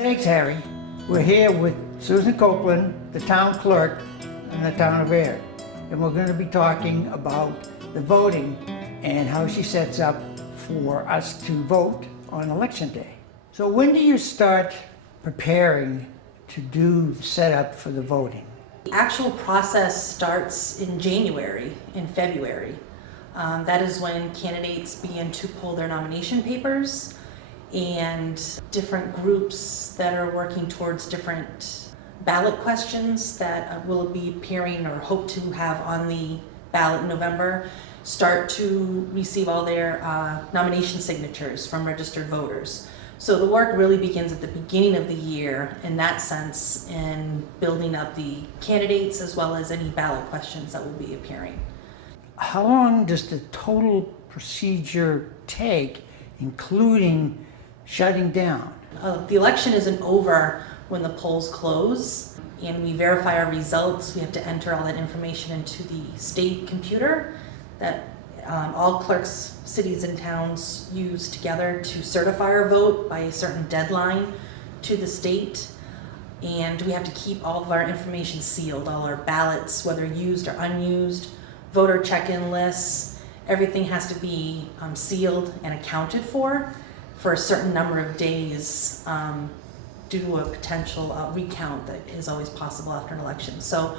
Thanks, Harry. We're here with Susan Copeland, the town clerk in the town of Ayer. And we're going to be talking about the voting and how she sets up for us to vote on election day. So when do you start preparing to do the setup for the voting? The actual process starts in January and February. That is when candidates begin to pull their nomination papers, and different groups that are working towards different ballot questions that will be appearing or hope to have on the ballot in November start to receive all their nomination signatures from registered voters. So the work really begins at the beginning of the year in that sense, in building up the candidates as well as any ballot questions that will be appearing. How long does the total procedure take, including shutting down? The election isn't over when the polls close, and we verify our results. We have to enter all that information into the state computer that all clerks, cities, and towns use together to certify our vote by a certain deadline to the state. And we have to keep all of our information sealed, all our ballots, whether used or unused, voter check-in lists, everything has to be sealed and accounted for a certain number of days due to a potential recount that is always possible after an election. So,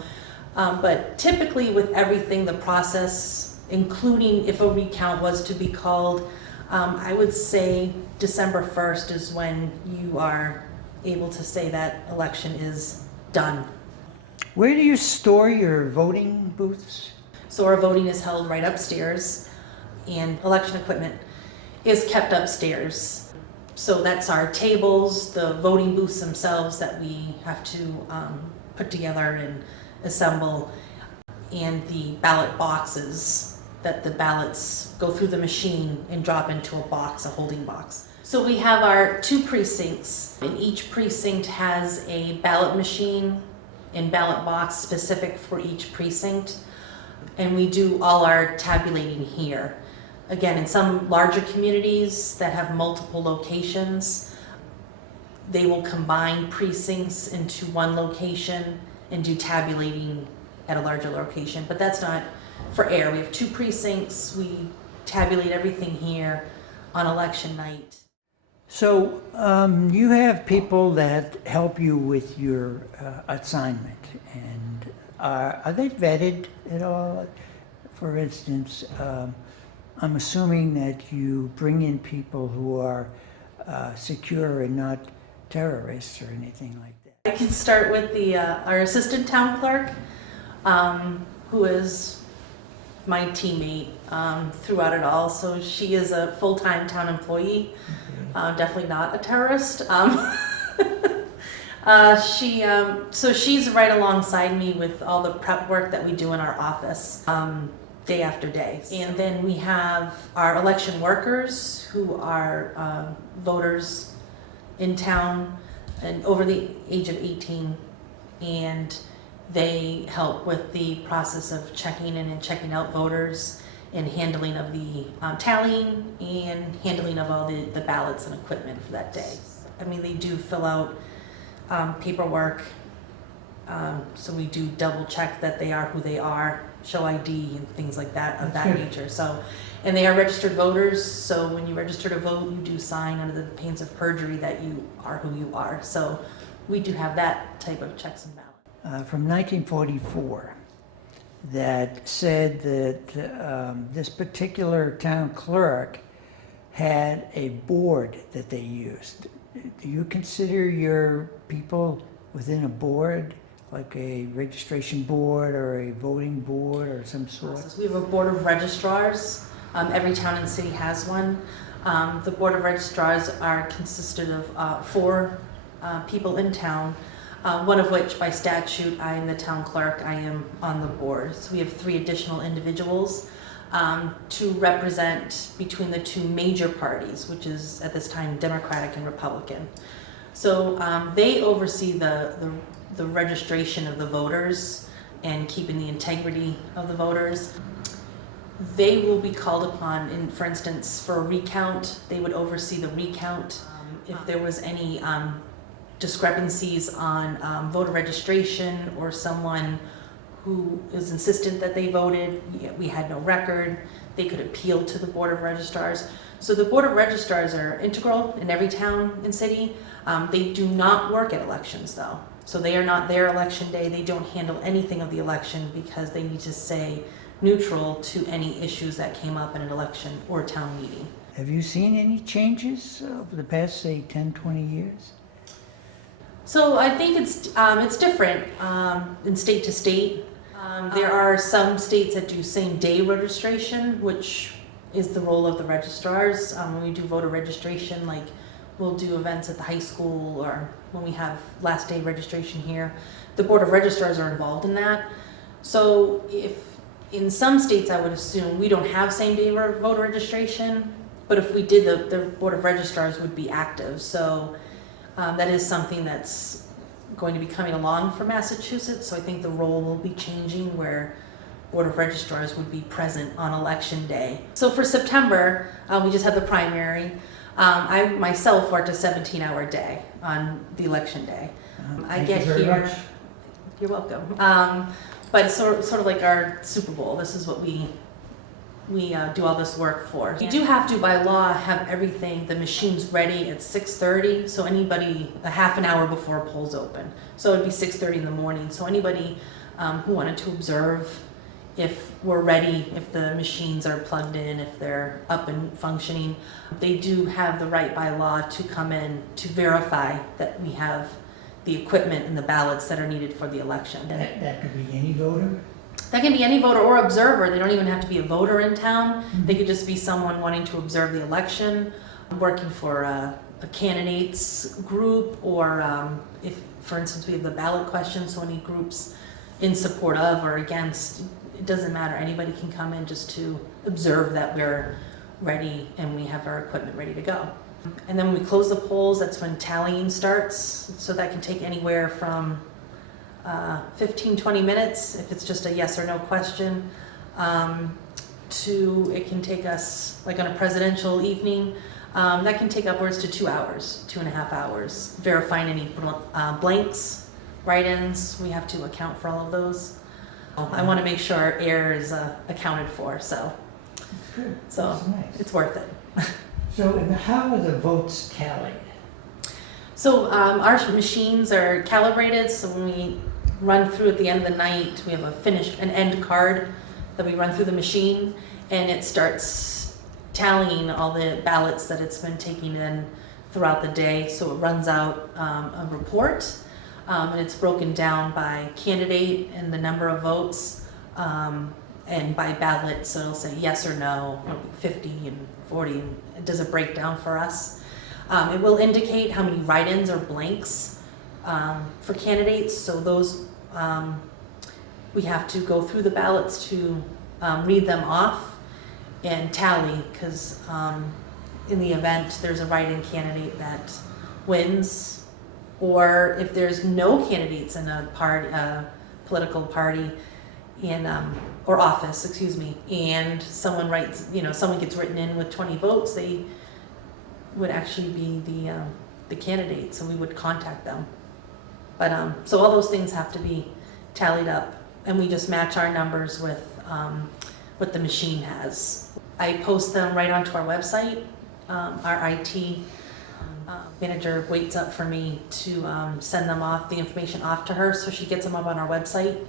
but typically with everything, the process, including if a recount was to be called, I would say December 1st is when you are able to say that election is done. Where do you store your voting booths? So our voting is held right upstairs, and election equipment is kept upstairs. So that's our tables, the voting booths themselves that we have to put together and assemble, and the ballot boxes that the ballots go through the machine and drop into a box, a holding box. So we have our 2 precincts, and each precinct has a ballot machine and ballot box specific for each precinct, and we do all our tabulating here. Again, in some larger communities that have multiple locations, they will combine precincts into one location and do tabulating at a larger location, but that's not for Ayer. We have 2 precincts, we tabulate everything here on election night. So you have people that help you with your assignment, and are they vetted at all? For instance, I'm assuming that you bring in people who are secure and not terrorists or anything like that. I can start with our assistant town clerk, who is my teammate throughout it all. So she is a full-time town employee, definitely not a terrorist. So she's right alongside me with all the prep work that we do in our office, day after day. And then we have our election workers who are voters in town and over the age of 18, and they help with the process of checking in and checking out voters and handling of the tallying and handling of all the ballots and equipment for that day. I mean, they do fill out paperwork, so we do double check that they are who they are, show ID and things like that of that nature. So, and they are registered voters, so when you register to vote, you do sign under the pains of perjury that you are who you are. So we do have that type of checks and balances. From 1944 that said that this particular town clerk had a board that they used. Do you consider your people within a board, like a registration board or a voting board or some sort? We have a board of registrars. Every town and city has one. The board of registrars are consisted of 4 people in town. One of which, by statute, I am the town clerk, I am on the board. So we have 3 additional individuals to represent between the 2 major parties, which is at this time Democratic and Republican. So they oversee the registration of the voters and keeping the integrity of the voters. They will be called upon, for instance, for a recount, they would oversee the recount. If there was any discrepancies on voter registration or someone who is insistent that they voted, yet we had no record, they could appeal to the Board of Registrars. So the Board of Registrars are integral in every town and city. They do not work at elections though. So they are not there election day. They don't handle anything of the election because they need to stay neutral to any issues that came up in an election or town meeting. Have you seen any changes over the past, say, 10, 20 years? So I think it's different in state to state. There are some states that do same day registration, which is the role of the registrars. When we do voter registration, like we'll do events at the high school or when we have last day registration here, the Board of Registrars are involved in that. So if in some states, I would assume we don't have same day voter registration, but if we did, the Board of Registrars would be active. So that is something that's going to be coming along for Massachusetts. So I think the role will be changing where Board of Registrars would be present on election day. So for September, we just had the primary. I myself worked a 17-hour day on the election day. I get here. You're welcome. But it's sort of like our Super Bowl. This is what we do all this work for. You do have to, by law, have everything, the machines ready at 6:30. So anybody, a half an hour before polls open. So it'd be 6:30 in the morning. So anybody who wanted to observe if we're ready, if the machines are plugged in, if they're up and functioning, they do have the right by law to come in to verify that we have the equipment and the ballots that are needed for the election. That could be any voter? That can be any voter or observer. They don't even have to be a voter in town. They could just be someone wanting to observe the election, working for a candidates group, or if, for instance, we have the ballot question, so any groups in support of or against, it doesn't matter. Anybody can come in just to observe that we're ready and we have our equipment ready to go. And then when we close the polls, that's when tallying starts. So that can take anywhere from 15, 20 minutes if it's just a yes or no question, to it can take us, like on a presidential evening, that can take upwards to 2 hours, 2.5 hours, verifying any blanks, write-ins. We have to account for all of those. I want to make sure Ayer is accounted for, so Good. so That's nice. it's worth it. So, and how are the votes tallied? So our machines are calibrated, so when we run through at the end of the night, we have an end card that we run through the machine, and it starts tallying all the ballots that it's been taking in throughout the day. So it runs out a report, and it's broken down by candidate and the number of votes, and by ballot, so it'll say yes or no, 50 and 40, and it does a breakdown for us. It will indicate how many write-ins or blanks for candidates, so those we have to go through the ballots to read them off and tally, because in the event there's a write-in candidate that wins, or if there's no candidates in a political party in or office, excuse me, and someone writes, someone gets written in with 20 votes, they would actually be the candidate, so we would contact them. But so all those things have to be tallied up, and we just match our numbers with what the machine has. I post them right onto our website. Our IT manager waits up for me to send them off, the information off to her, so she gets them up on our website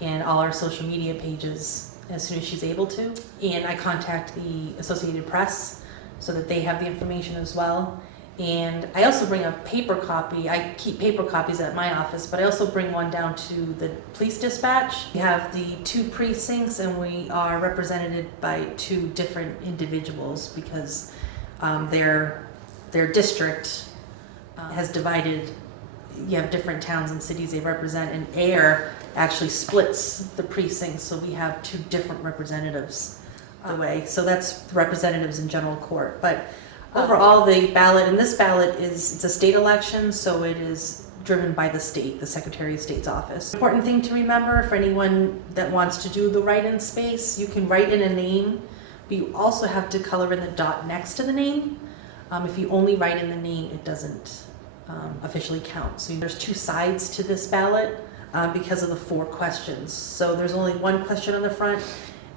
and all our social media pages as soon as she's able to. And I contact the Associated Press so that they have the information as well. And I also bring a paper copy. I keep paper copies at my office, but I also bring one down to the police dispatch. We have the 2 precincts, and we are represented by 2 different individuals because their district has divided. You have different towns and cities they represent, and Ayer actually splits the precincts, so we have 2 different representatives away. So that's representatives in general court. But overall, the ballot, and this ballot it's a state election, so it is driven by the state, the Secretary of State's office. Important thing to remember for anyone that wants to do the write-in space, you can write in a name, but you also have to color in the dot next to the name. If you only write in the name, it doesn't officially count. So there's 2 sides to this ballot because of the 4 questions. So there's only 1 question on the front,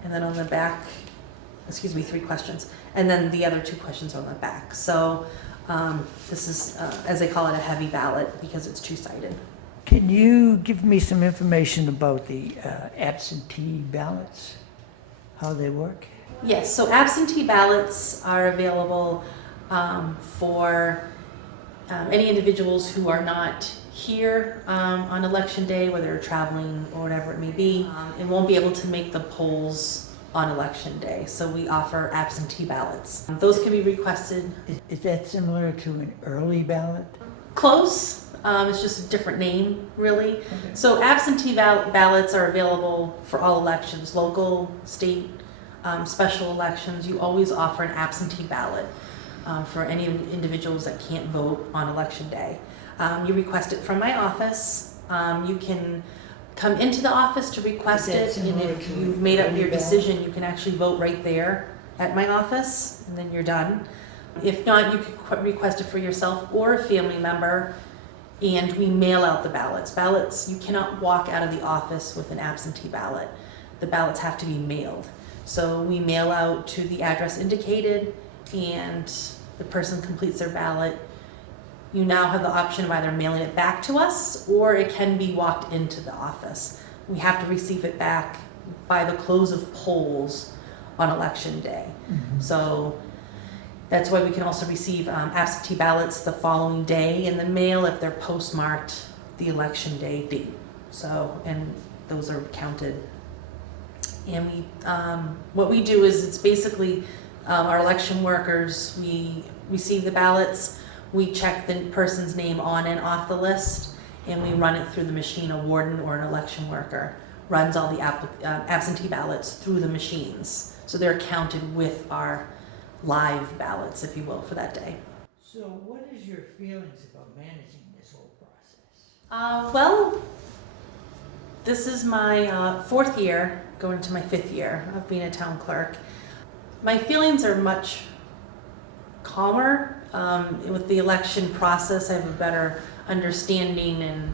and then on the back, 3 questions, and then the other 2 questions are on the back. So this is, as they call it, a heavy ballot because it's 2-sided. Can you give me some information about the absentee ballots, how they work? Yes, so absentee ballots are available for any individuals who are not here on election day, whether they're traveling or whatever it may be, and won't be able to make the polls on election day. So we offer absentee ballots. Those can be requested. Is that similar to an early ballot? Close. It's just a different name, really. Okay. So absentee ballots are available for all elections, local, state, special elections. You always offer an absentee ballot for any individuals that can't vote on election day. You request it from my office. You can come into the office to request it, and if you've made up your decision, you can actually vote right there at my office, and then you're done. If not, you can request it for yourself or a family member, and we mail out the ballots. Ballots, you cannot walk out of the office with an absentee ballot. The ballots have to be mailed. So we mail out to the address indicated, and the person completes their ballot. You now have the option of either mailing it back to us, or it can be walked into the office. We have to receive it back by the close of polls on election day. Mm-hmm. So that's why we can also receive absentee ballots the following day in the mail if they're postmarked the election day date. So, and those are counted. And we, what we do is it's basically our election workers, we receive the ballots, we check the person's name on and off the list, and we run it through the machine. A warden or an election worker runs all the absentee ballots through the machines. So they're counted with our live ballots, if you will, for that day. So what is your feelings about managing this whole process? Well, this is my 4th year, going into my 5th year of being a town clerk. My feelings are much calmer. With the election process, I have a better understanding and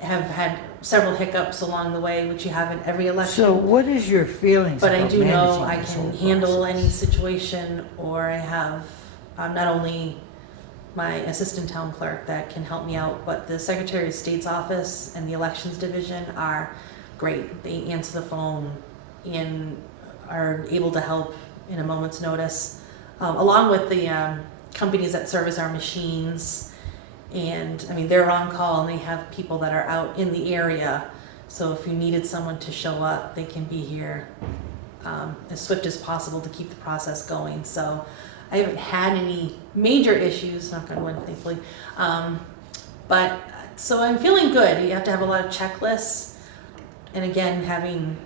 have had several hiccups along the way, which you have in every election. So what is your feelings But about I do know managing I this can whole handle process? any situation, or I have not only my assistant town clerk that can help me out, but the Secretary of State's office and the elections division are great. They answer the phone and are able to help in a moment's notice, along with the companies that service our machines. And I mean, they're on call and they have people that are out in the area. So if you needed someone to show up, they can be here as swift as possible to keep the process going. So I haven't had any major issues, knock on wood, thankfully. But so I'm feeling good. You have to have a lot of checklists. And again, having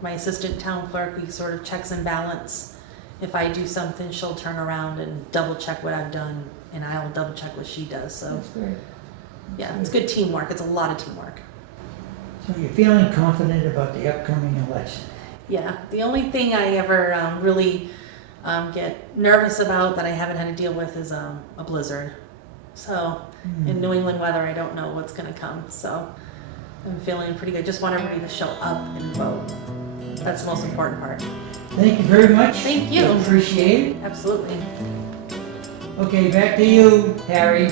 my assistant town clerk, we sort of checks and balance. If I do something, she'll turn around and double check what I've done, and I'll double check what she does. So That's great. yeah, it's good teamwork. It's a lot of teamwork. So you're feeling confident about the upcoming election? Yeah, the only thing I ever really get nervous about that I haven't had to deal with is a blizzard. So in New England weather, I don't know what's going to come. So I'm feeling pretty good. Just want everybody to show up and vote. That's the most important part. Thank you very much. Thank you. Appreciate it. Absolutely. Okay, back to you, Harry.